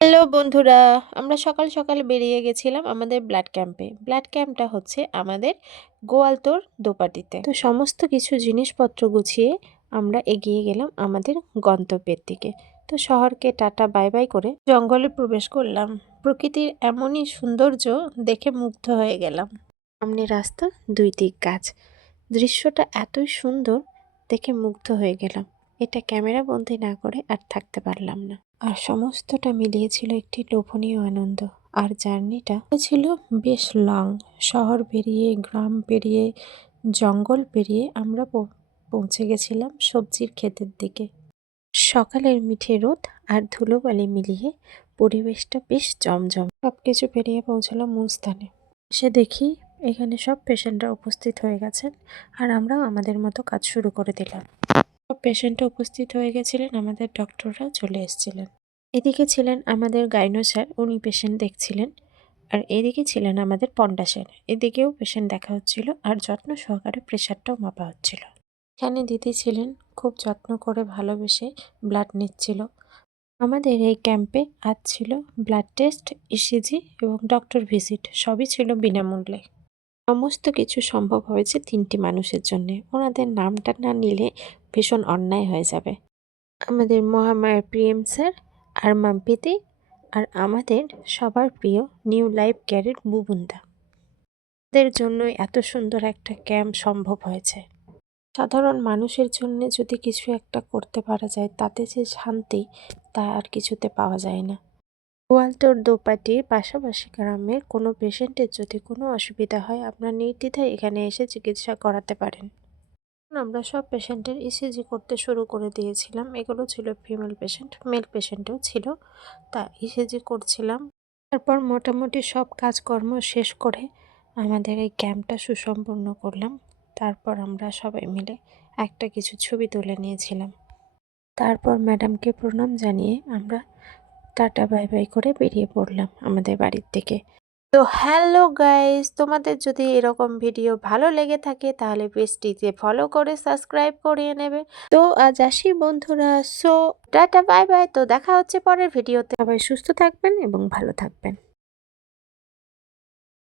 Hello বন্ধুরা, আমরা সকাল সকাল বেরিয়ে গেছিলাম আমাদের ব্লাড ক্যাম্পে। ব্লাড ক্যাম্পটা হচ্ছে আমাদের গোয়ালতোড় দোপাটিতে। তো সমস্ত কিছু জিনিসপত্র গুছিয়ে আমরা এগিয়ে গেলাম আমাদের গন্তব্যের দিকে। তো শহরকে টাটা বাই বাই করে জঙ্গলে প্রবেশ করলাম। প্রকৃতির এমনই সৌন্দর্য দেখে মুগ্ধ হয়ে গেলাম। সামনে রাস্তা, দুই দিক গাছ। দৃশ্যটা এতই সুন্দর দেখে মুগ্ধ হয়ে গেলাম। এটা ক্যামেরা বন্দি না করে আর থাকতে পারলাম না। আর সমস্তটা মিলিয়েছিল একটি লোভনীয় আনন্দ। আর জার্নিটা ছিল বেশ লং। শহর পেরিয়ে, গ্রাম পেরিয়ে, জঙ্গল পেরিয়ে আমরা পৌঁছে গেছিলাম সবজির ক্ষেতের দিকে। সকালের মিঠে রোদ আর ধুলোবালি মিলিয়ে পরিবেশটা বেশ জমজম। সবকিছু পেরিয়ে পৌঁছালাম মূল স্থানে। এসে দেখি এখানে সব পেশেন্টরা উপস্থিত হয়ে গেছেন আর আমরাও আমাদের মতো কাজ শুরু করে দিলাম। সব পেশেন্টও উপস্থিত হয়ে গেছিলেন, আমাদের ডক্টররাও চলে এসেছিলেন। এদিকে ছিলেন আমাদের গাইনো স্যার, উনি পেশেন্ট দেখছিলেন। আর এদিকে ছিলেন আমাদের পন্ডা স্যার, এদিকেও পেশেন্ট দেখা হচ্ছিল আর যত্ন সহকারে প্রেশারটাও মাপা হচ্ছিল। এখানে দিদি ছিলেন, খুব যত্ন করে ভালোবেসে ব্লাড নিচ্ছিল। আমাদের এই ক্যাম্পে আজ ছিল ব্লাড টেস্ট, ইসিজি এবং ডক্টর ভিজিট, সবই ছিল বিনামূল্যে। সমস্ত কিছু সম্ভব হয়েছে 3টি মানুষের জন্যে। ওনাদের নামটা না নিলে ভীষণ অন্যায় হয়ে যাবে। আমাদের মহামায়ার প্রিয়েম স্যার আর মাম্পিতি, আর আমাদের সবার প্রিয় নিউ লাইফ কেয়ারের বুবুন্দা। তাদের জন্যই এত সুন্দর একটা ক্যাম্প সম্ভব হয়েছে। সাধারণ মানুষের জন্য যদি কিছু একটা করতে পারা যায়, তাতে যে শান্তি তা আর কিছুতে পাওয়া যায় না। গোয়ালতোড় দোপাটির পাশাপাশি গ্রামের কোনো পেশেন্টের যদি কোনো অসুবিধা হয়, আপনারা নির্দ্বিধায় এখানে এসে চিকিৎসা করাতে পারেন। আমরা সব পেশেন্টের ইসিজি করতে শুরু করে দিয়েছিলাম। এগুলো ছিল ফিমেল পেশেন্ট, মেল পেশেন্টও ছিল, তা ইসিজি করছিলাম। তারপর মোটামুটি সব কাজকর্ম শেষ করে আমাদের এই ক্যাম্পটা সুসম্পন্ন করলাম। তারপর আমরা সবাই মিলে একটা কিছু ছবি তুলে নিয়েছিলাম। তারপর ম্যাডামকে প্রণাম জানিয়ে আমরা টাটা বাই বাই করে বেরিয়ে পড়লাম আমাদের বাড়ির থেকে। তো হ্যালো গাইস, তোমাদের যদি এরকম ভিডিও ভালো লেগে থাকে তাহলে পেজটিতে ফলো করে সাবস্ক্রাইব করিয়ে নেবে। তো আজ আসি বন্ধুরা, সো টাটা বাই বাই। তো দেখা হচ্ছে পরের ভিডিওতে। সবাই সুস্থ থাকবেন এবং ভালো থাকবেন।